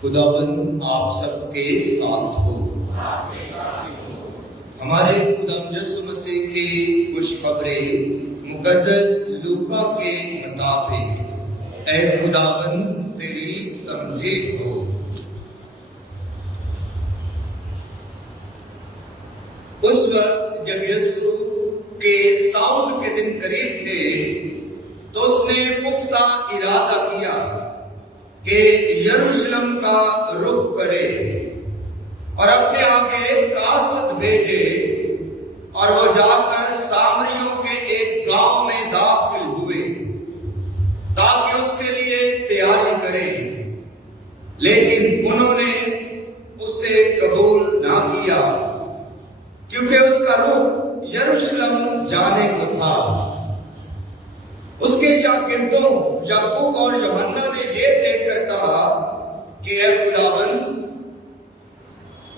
खुदावन आप सबके साथ हो। हमारे खुदा यीशु मसीह की खुशखबरी मुकद्दस लूका के मुताबिक ऐ खुदावन तेरी तमजीद हो। उस वक्त जब यीशु के साउद के दिन करीब थे तो उसने पुख्ता इरादा किया कि यरूशलेम का रुख करे और अपने आगे कासद भेजे और वो जाकर सामरियों के एक गांव में दाखिल हुए ताकि उसके लिए तैयारी करें, लेकिन उन्होंने उसे कबूल ना किया क्योंकि उसका रुख यरूशलेम जाने को था। उसके शागिर्दों याकूब और यूहन्ना ने ये देखकर कहा कि ऐ खुदावन,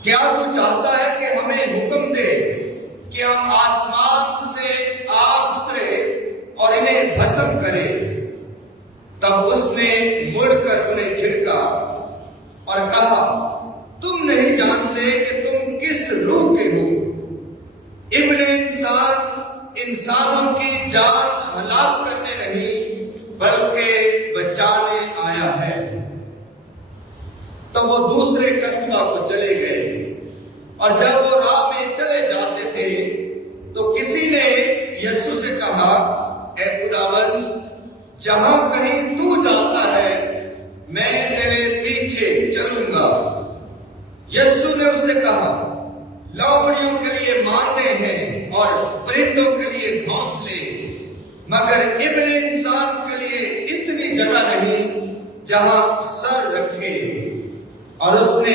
क्या तू चाहता है कि हमें हुक्म दे कि हम आसमान से आग उतरे और इन्हें भस्म करें? तब उसने मुड़कर उन्हें झिड़का और कहा, तुम नहीं जानते कि तुम किस रूह के हो। इब्ने इंसान इंसानों की जान हलाक करने नहीं बल्कि बचाने आया है। तो वो दूसरे कस्बा को चले गए और जब वो राह में चले जाते थे तो किसी ने यीशु से कहा, ऐ खुदावन, जहां कहीं तू जाता है मैं तेरे पीछे चलूंगा। यीशु ने उससे कहा, लोमड़ियों के लिए मांदे हैं और परिंदों के लिए घोंसले, मगर इब्ने इंसान के लिए इतनी जगह नहीं जहां सर रखे। और उसने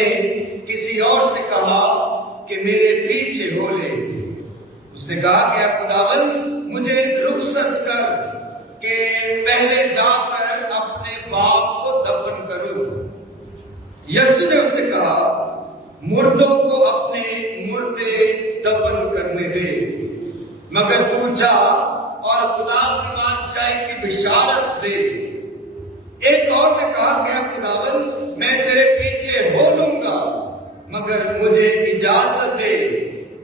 किसी और से कहा कि मेरे पीछे हो ले। उसने कहा कि खुदावन, मुझे रुखसत कर कि पहले जाकर अपने बाप को दफन करूं। यीशु ने उससे कहा, मुर्दों को अपने मुर्दे दफन करने दे, मगर तू जा और खुदा की बादशाही की बिशारत दे। एक और ने कहा कि खुदावन, मैं तेरे पीछे हो लूंगा, मगर मुझे इजाजत दे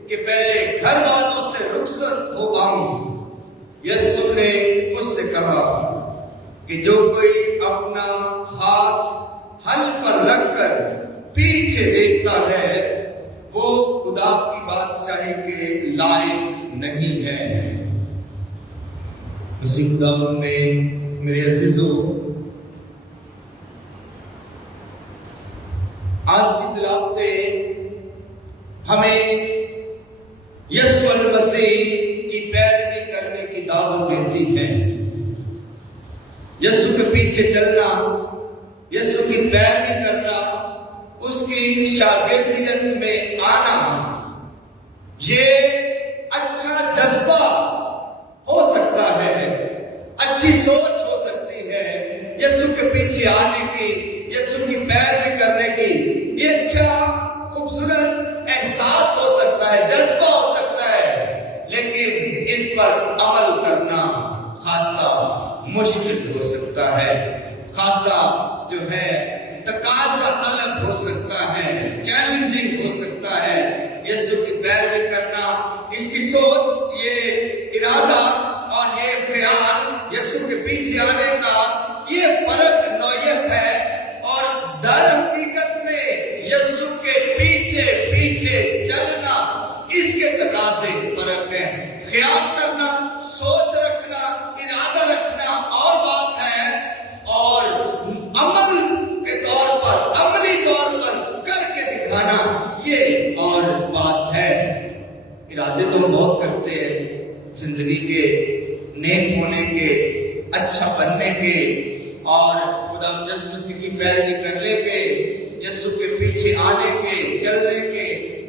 कि पहले घर वालों से रुखसत हो आऊं। यीशु ने उससे कहा कि जो कोई अपना हाथ हल पर रखकर पीछे देखता है वो खुदा की बादशाही के लायक नहीं है। मसीह खुदा में मेरे अजीजों, आज की तिलावतें हमें यीशु मसीह की पैरवी करने की दावत देती हैं। यीशु के पीछे चलना, यीशु की पैरवी करना, उसकी शागिर्दियत में आना, ये अच्छा जज्बा हो सकता है, अच्छी सोच हो सकती है। यीशु के पीछे आने की, यीशु की पैरवी करने की, ये अच्छा खूबसूरत एहसास हो सकता है, जज्बा हो सकता है, लेकिन इस पर अमल करना खासा मुश्किल हो सकता है, खासा जो है तकाजा तलब हो सकता है, चैलेंजिंग हो सकता है। यीशु की पैरवी करना, इसकी सोच, ये इरादा और ये ख्याल यीशु के पीछे आने का, ये फर्क नौयत है। और दर हकीकत में यीशु के पीछे पीछे चलना, इसके तकाजे फर्क है। ख्याल करना, सोच रखना, इरादा रखना और बात है, और अमल के तौर पर, अमली तौर पर करके दिखाना, ये और बात है। इरादे तो बहुत करते हैं जिंदगी के नेक होने के, अच्छा बनने के, और खुदा यीशु मसीह की पैरवी करने के, यीशु के पीछे आने के, चलने के,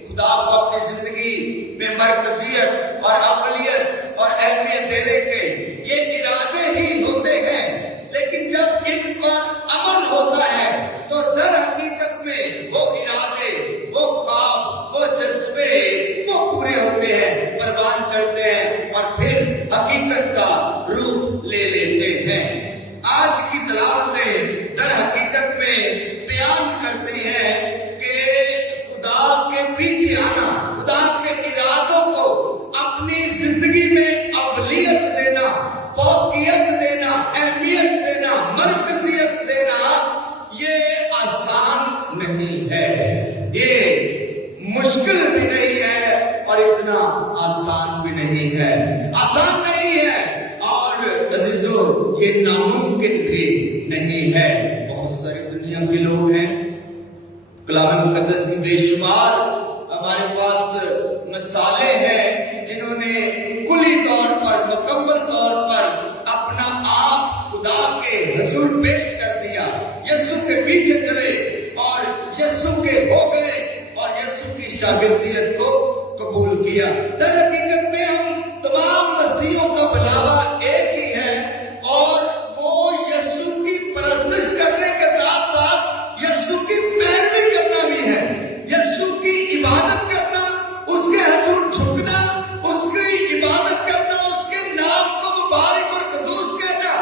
खुदा को अपनी जिंदगी में मरकजियत और अमलियत और अहमियत देने के, ये इरादे ही होते हैं। लेकिन जब इन पर अमल होता है तो दर हकीकत में वो इरादे, वो ख्वाब, वो जज्बे वो पूरे होते हैं, परवान चढ़ते हैं और फिर हकीकत का रूप ले लेते हैं। आज की तलावतें दर हकीकत में बयान करते نہیں ہے، یہ مشکل بھی نہیں ہے اور اتنا آسان بھی نہیں ہے، آسان نہیں ہے اور عزیزو یہ ناممکن بھی نہیں ہے۔ بہت ساری دنیا کے لوگ ہیں، کلام مقدس کی بے شمار ہمارے پاس مثالیں ہیں جنہوں نے کلی طور پر، مکمل طور پر اپنا آپ خدا کے حضور پیش کر دیا، یسوع کے پیچھے چلے اور یسوع کے ہو گئے اور یسوع کی شاگردیت کو قبول کیا۔ در حقیقت میں ہم تمام مسیحوں کا بلاوا ایک ہی ہے اور وہ یسوع کی پرستش کرنے کے ساتھ ساتھ یسوع کی پیروی کرنا بھی ہے، یسوع کی عبادت کرنا، اس کے حضور جھکنا، اس کی عبادت کرنا، اس کے نام کو مبارک اور قدوس کہنا،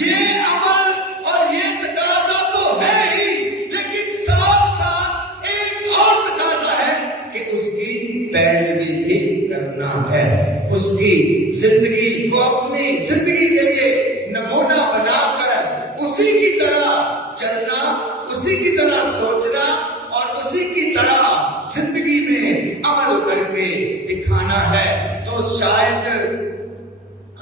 یہ عمل اور یہ تقاضا تو ہے ہی، لیکن ساتھ ساتھ ایک اور تقاضا ہے کہ اس کی پیروی بھی کرنا ہے، اس کی زندگی کو اپنی زندگی کے لیے نمونہ بنا کر اسی کی طرح چلنا، اسی کی طرح سوچنا اور اسی کی طرح زندگی میں عمل کر کے دکھانا ہے۔ تو شاید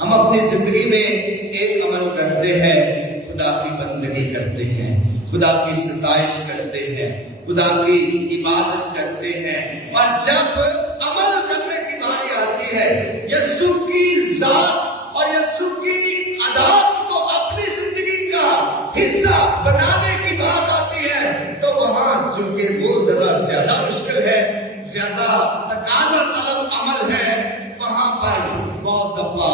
ہم اپنی زندگی میں ایک عمل کرتے ہیں، خدا کی بندگی کرتے ہیں، خدا کی ستائش کرتے ہیں، خدا کی عبادت کرتے ہیں، اور جب عمل کرنے کی باری آتی ہے، یسوع کی ذات اور یسوع کی عادات کو اپنی زندگی کا حصہ بنانے کی بات آتی ہے، تو وہاں چونکہ وہ ذرا زیادہ مشکل ہے، زیادہ تقاضا طلب عمل ہے، وہاں پر بہت دفعہ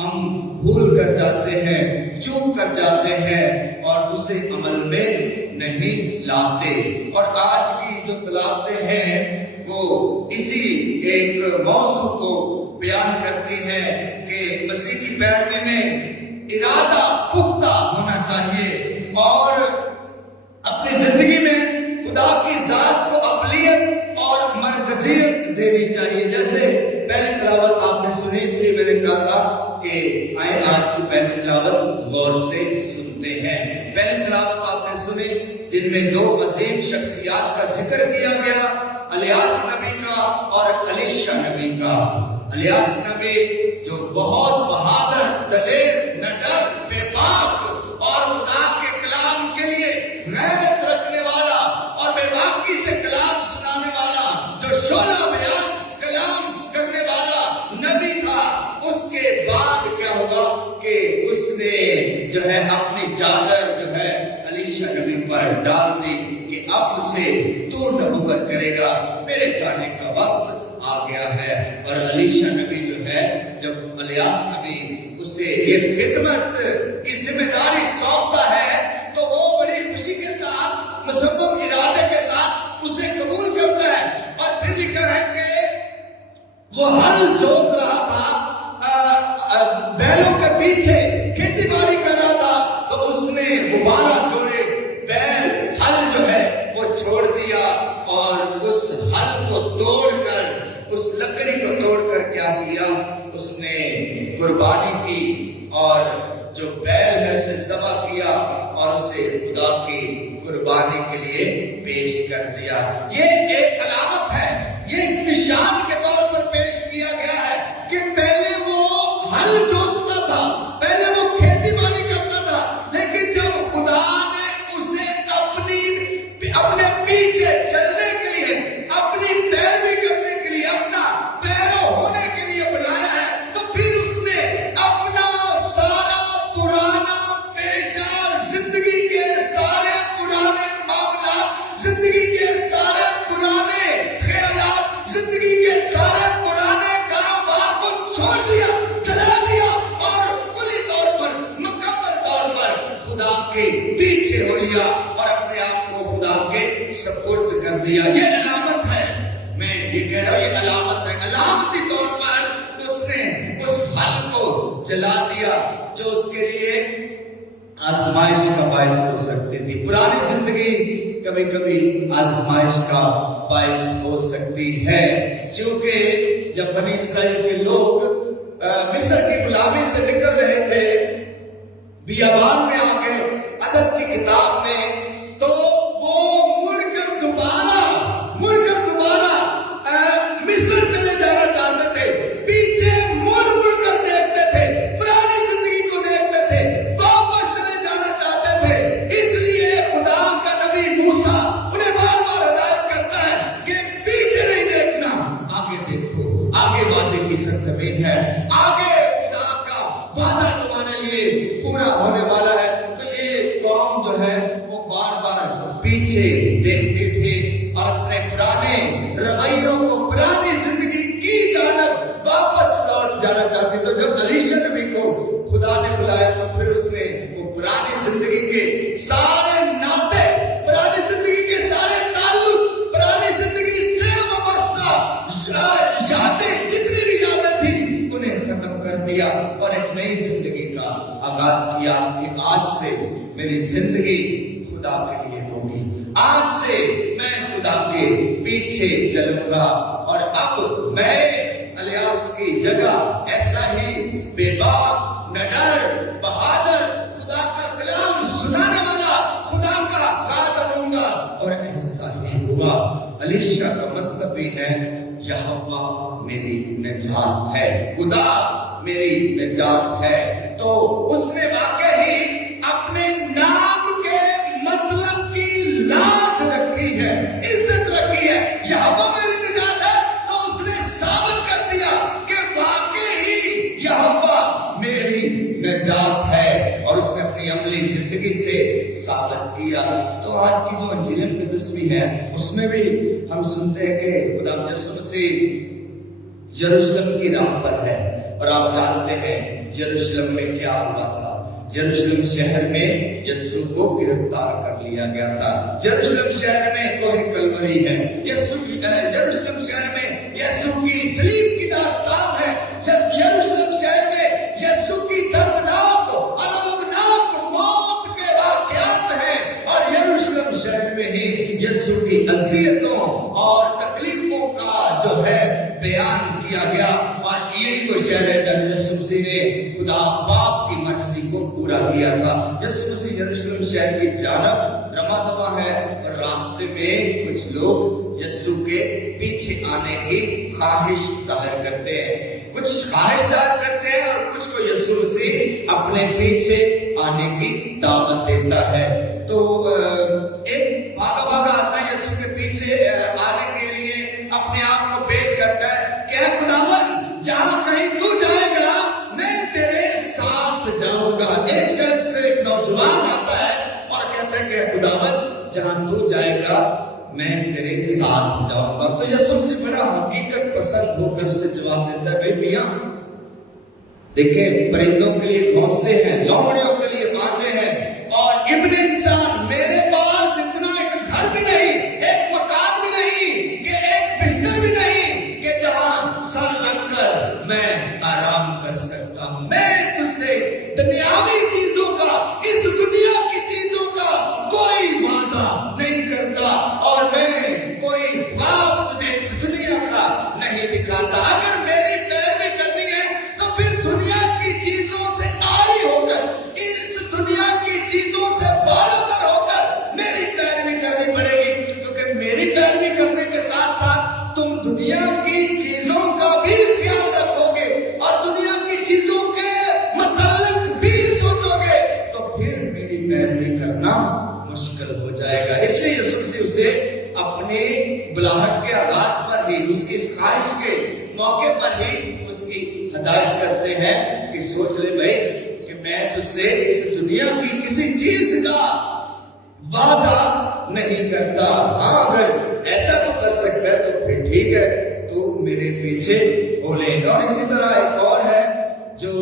ہم بھول کر جاتے ہیں، چوک کر جاتے ہیں اور اسے عمل میں نہیں لاتے۔ اور آج کی جو تلاوتیں ہیں وہ اسی ایک موضوع کو بیان کرتی ہیں کہ مسیح کی پیروی میں ارادہ پختہ ہونا چاہیے اور اپنی زندگی میں خدا کی ذات کو اقلیت اور مرکزیت دینی چاہیے۔ جیسے پہلی تلاوت آپ نے سنی، اس لیے میں نے کہا تھا کہ آئے آج کی پہلی تلاوت غور سے سنتے ہیں۔ پہلی تلاوت آپ نے سنی جن میں دو عظیم شخصیات کا ذکر کیا گیا، الیاس نبی کا اور الیشا نبی کا۔ الیاس نبی جو بہت بہادر، دلیر، نڈر، بے باک اور خدا کے کلام کے لیے غیرت رکھنے والا اور بے باکی سے کلام سنانے والا، جو شعلہ بیان کلام کرنے والا نبی تھا، اس کے بعد کیا ہوگا کہ اس نے جو ہے اپنی چادر جو ہے الیشا نبی پر ڈال دی کہ اب سے تو نبوت کرے گا، میرے جانے کا وقت آ گیا ہے۔ اور الیشا نبی جو ہے جب الیاس نبی اسے یہ خدمت کی ذمہ داری سونپتا ہے تو وہ بڑی خوشی کے ساتھ، مصمم ارادے کے ساتھ اسے قبول کرتا ہے۔ اور پھر لکھا ہے کہ وہ ہل جوت رہا تھا، بیلوں کے پیچھے کھیتی باڑی کر رہا تھا، تو اس نے دوبارہ جوڑے بیل ہل جو ہے وہ چھوڑ دیا اور اس ہل کو توڑ کر، اس لکڑی کو توڑ کر کیا کیا، اس نے قربانی کی اور جو بیل ہے اسے ذبح کیا اور اسے خدا کی قربانی کے لیے پیش کر دیا۔ یہ ایک علامت ہے، یہ ایک نشان کے طور پر پیش کیا گیا ہے کہ پہلے وہ ہل جوتتا تھا، پہلے وہ کھیتی باڑی کرتا تھا، لیکن جب خدا نے اسے اپنے پیچھے چلنے کے لیے، اپنی پیروی کرنے کے لیے، اپنا پیرو ہونے کے لیے بنایا ہے، تو پھر اس نے اپنا سارا پرانا پیشہ، زندگی کے سارے پرانے معاملات، زندگی کے سارے پرانے خیالات، زندگی کے سارے پرانے کاروبار کو چھوڑ دیا، چلا دیا اور کلی طور پر، مکمل طور پر خدا کے پیچھے ہو لیا اور اپنے آپ کو خدا کے سپرد کر دیا۔ یہ علامت ہے، میں یہ کہہ رہا ہوں یہ علامت ہے، علامتی طور پر اس نے اس پھل کو جلا دیا جو اس کے لیے آزمائش کا باعث ہو سکتی تھی۔ پرانی زندگی کبھی کبھی آزمائش کا باعث ہو سکتی ہے، کیونکہ جب بنی اسرائیل کے لوگ مصر کی غلامی سے نکل رہے تھے، بیابان میں آ گئے، عدد کی کتاب میں، تو وہ مڑ کر देखते थे और अपने पुराने रवैयों को, पुरानी जिंदगी की जानब वापस लौट जाना चाहते। तो जब अलीशा नबी को खुदा ने बुलाया तो फिर उसने वो पुरानी जिंदगी के सारे नाते, पुरानी जिंदगी के सारे ताल्लुक, पुरानी जिंदगी से वाबस्ता यादें, जितनी भी यादें थी उन्हें खत्म कर दिया और एक नई जिंदगी का आगाज किया कि आज से मेरी जिंदगी खुदा के लिए होगी, आज से मैं खुदा के पीछे चलूंगा। और अब मैं इलियास की जगह ऐसा ही बेबाक, निडर, बहादुर, खुदा का कलाम सुनाने वाला, खुदा का खादम होऊंगा। और ऐसा ही हुआ। अलीशा का मतलब भी है यहोवा मेरी निजात है, खुदा मेरी निजात है। तो उसने वाकई अपने नाम के मतलब की लाज रखी है, इज्जत रखी है। यहोवा मेरी निजात है तो उसने साबित कर दिया कि वाकई यहोवा मेरी निजात है और उसने अपनी अमली जिंदगी से साबित किया। तो आज की जो अंजील भी है उसमें भी हम सुनते हैं कि खुदा यीशु मसीह यरूशलेम की राह पर है। और आप जानते हैं यरूशलेम में क्या हुआ था। यरूशलेम शहर में यीशु को गिरफ्तार कर लिया गया था। यरूशलेम शहर में कोहे कलवरी है। यरूशलेम शहर में यीशु की सलीब की दास्तान है। यरूशलेम शहर में यीशु की दर्दनाक और अलमनाक मौत के वाक़यात हैं। और यरूशलेम शहर में ही यीशु की अज़ियतों और तकलीफों का जो है बयान किया गया। और यही वो शहर है जहाँ यीशु मसीह ने खुदा बाप की मर्जी को पूरा किया था। यीशु मसीह यरूशलेम शहर की जानब रमा दवा है और रास्ते में कुछ लोग यीशु के पीछे आने की ख्वाहिश जाहिर करते हैं। कुछ ख्वाहिश जाहिर करते हैं और कुछ को यीशु मसीह अपने पीछे आने की दावत देता है। तो एक भागा भागा आता है यीशु के पीछे आने के लिए, अपने आप को पेश करता है कि खुदावन जहां कहीं तू जाएगा मैं तेरे साथ जाऊंगा। एक शख्स से एक नौजवान आता है और कहता है कि खुदावन जहां तू जाएगा मैं तेरे साथ जाऊंगा। तो यीशु से बड़ा हकीकत पसंद होकर उसे जवाब देता है, भाई मियां देखें, परिंदों के लिए घोंसले हैं, लोमड़ियों के लिए बांधे हैं, और इब्ने इंसान मेरे पास इतना एक घर भी नहीं, एक मकान भी नहीं, कि एक बिस्तर भी नहीं कि जहां सर रखकर मैं आराम कर सकता हूं। मैं तुझसे दुनियावी चीजों का, इस दुनिया की चीजों का कोई वादा नहीं करता और मैं कोई ख्वाब तुझे इस दुनिया का नहीं दिखाता। अगर मेरी पैरवी करनी है तो फिर दुनिया की चीजों से आरी होकर, इस दुनिया की चीजों से बालातर होकर मेरी पैरवी करनी पड़ेगी। क्योंकि मेरी पैरवी करने के साथ साथ तुम दुनिया की चीजों का भी ख्याल रखोगे और दुनिया की चीजों के मतलब भी सोचोगे, तो फिर मेरी पैरवी करना मुश्किल हो जाएगा। इसलिए यीशु मसीह उसे अपने बुलाहट के आगाज पर ही, उसकी इस ख्वाहिश के मौके पर ही उसकी हिदायत करते हैं कि सोच ले भाई कि मैं तुझसे इस दुनिया की किसी चीज का वादा नहीं करता। हाँ, अगर ऐसा तो कर सकता है तो फिर ठीक है, तू मेरे पीछे हो लेगा। और इसी तरह एक और है जो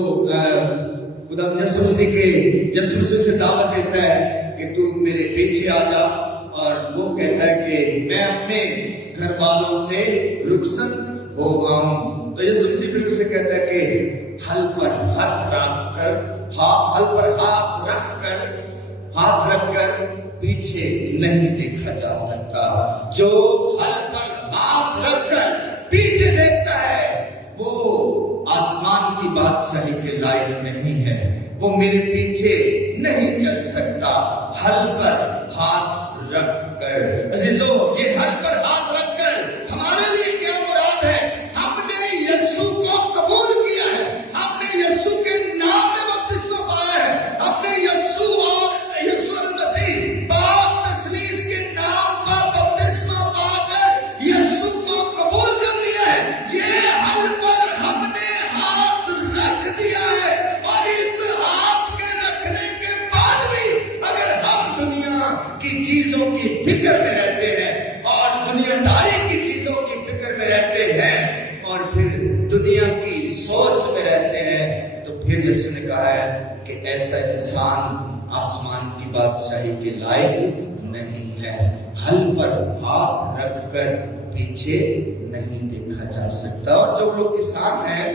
खुदा यीशु मसीह से दावत देता है कि तू मेरे पीछे आ जा। और वो कहता है कि मैं अपने घर वालों से रुखसत हो आऊं। तो यीशु मसीह फिर उसे कहता है कि हल पर हाथ रखकर पीछे नहीं देखा जा सकता। जो हल पर हाथ रखकर पीछे देखता है वो आसमान की बादशाही के लायक नहीं है, वो मेरे पीछे नहीं चल सकता। हल पर हाथ रखकर, अजीजों, ये हल पर हाथ रखकर हमारे लिए क्या मुराद है? हमने यीशु को कबूल किया है, हमने यीशु के नाम में बपतिस्मा पाया है, हमने यीशु मसीह पाक तसलीस के नाम पर बपतिस्मा पाकर यीशु को कबूल कर लिया है। ये हल पर हमने हाथ रख दिया है और इस हाथ के इंसान आसमान की बादशाही के लायक नहीं है। हल पर हाथ रखकर पीछे नहीं देखा जा सकता। और जो लोग किसान हैं,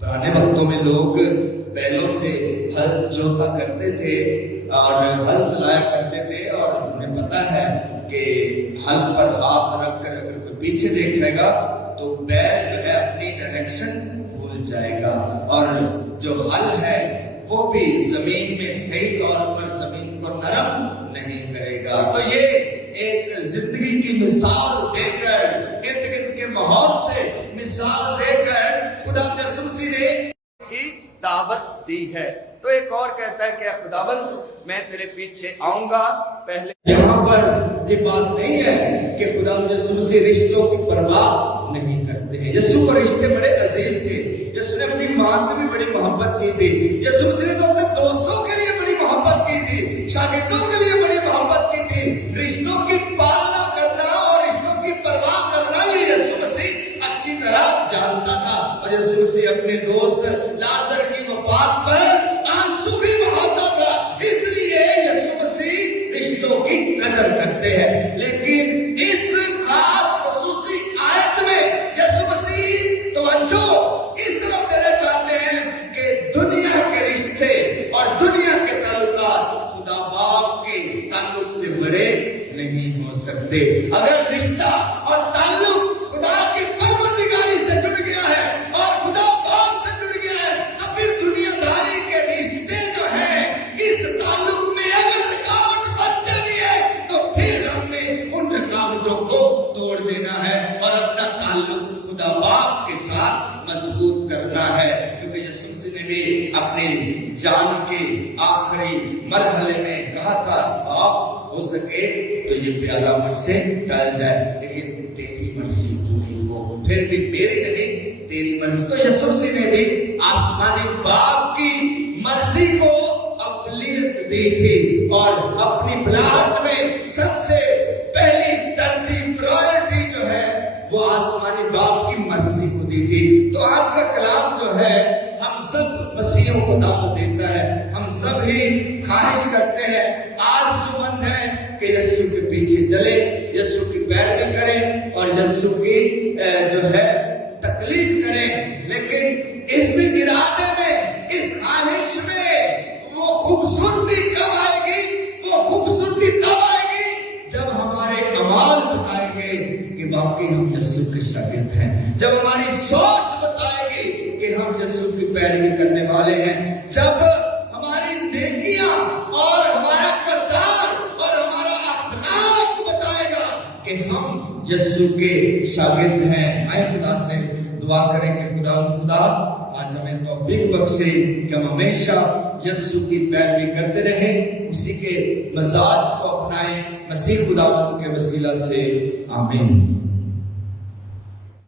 पुराने वक्तों में लोग बैलों से हल जोता करते थे और हल चलाया करते थे, और उन्हें पता है कि हल पर हाथ रखकर अगर कोई पीछे देखेगा तो बैल जो है अपनी डायरेक्शन भूल जाएगा, और जो हल है वो भी जमीन में सही तौर पर जमीन को नरम नहीं करेगा। तो ये एक जिंदगी की मिसाल देकर, इर्द गिर्द के माहौल से मिसाल देकर खुदा यसू मसीह ने की दावत दी है। तो एक और कहता है कि खुदावंद मैं तेरे पीछे आऊंगा। पहले यहाँ पर ये बात नहीं है कि खुदा यसू मसीह रिश्तों की परवाह नहीं करते हैं। यसू को रिश्ते बड़े अजीज थे। यसू ने अपनी माँ से भी बड़ी मोहब्बत की थी। यसू मसीह ने तो अपने दोस्तों के लिए बड़ी मोहब्बत की थी, शागिर्दों के लिए बड़ी मोहब्बत की थी। रिश्तों की पालना करना और रिश्तों की परवाह करना भी यसू मसीह अच्छी तरह जानता था। और यसू मसीह अपने दोस्त लाजर की वफात पर आंसू भी बहाता था। इसलिए यसू मसीह रिश्तों की कदर करते हैं। लेकिन इस खास खुसूसी आयत में यसू मसीह तवज्जो इस तरफ देना चाहते हैं कि दुनिया के रिश्ते और दुनिया के ताल्लुकात खुदा बाप के ताल्लुक से बड़े नहीं हो सकते। अगर रिश्ता और ताल्लुक खुदा की परवरदिगारी से जुड़ गया है और खुदा बाप से जुड़ गया है, तो फिर दुनियादारी के रिश्ते जो है इस ताल्लुक में अगर रुकावट बनते भी है तो फिर हमने उन रुकावटों को तोड़ देना है और अपना ताल्लुक खुदा बाप के साथ मजबूत करना है। क्योंकि यसू मसीह ने भी अपने जान के आखिरी मरहले में कहा था, आप हो सके तो ये प्याला मुझसे टल जाए, लेकिन तेरी मर्जी पूरी हो। फिर भी मेरी नहीं, तेरी मर्जी। तो यसू मसीह ने भी आसमानी बाप की मर्जी को अवलियत दी थी और अपनी ब्लाट में सबसे पहली तरजीह प्रायोरिटी जो है वो आसमानी बाप की मर्जी को दी थी। तो आज का कलाम जो है हम सब मसीहों को दावत देता है। हम सब ही ख्वाहिश करते हैं, आरज़ूमंद है कि यीशु के पीछे चले, यीशु की पैरवी करें और यीशु की जो है तकलीफ करें। लेकिन इस इरादे में, इस ख्वाहिश में वो खूबसूरती कब आएगी? वो खूबसूरती तब आएगी जब हमारे अमाल बताएंगे कि वाकई हम यीशु के शागिर्द हैं, जब हमारी सोच बताएगी कि हम यीशु की पैरवी करने वाले हैं, जब हमारी नेकियां और हमारा किरदार और हमारा अखलाक बताएगा कि हम यीशु के शागिर्द हैं। आए खुदा से दुआ करें कि खुदा आज हमें तौफीक बख्शे कि हम हमेशा यीशु की पैरवी करते रहें, उसी के मजाज को अपनाएं। मसीह खुदावंद के वसीला से आमीन।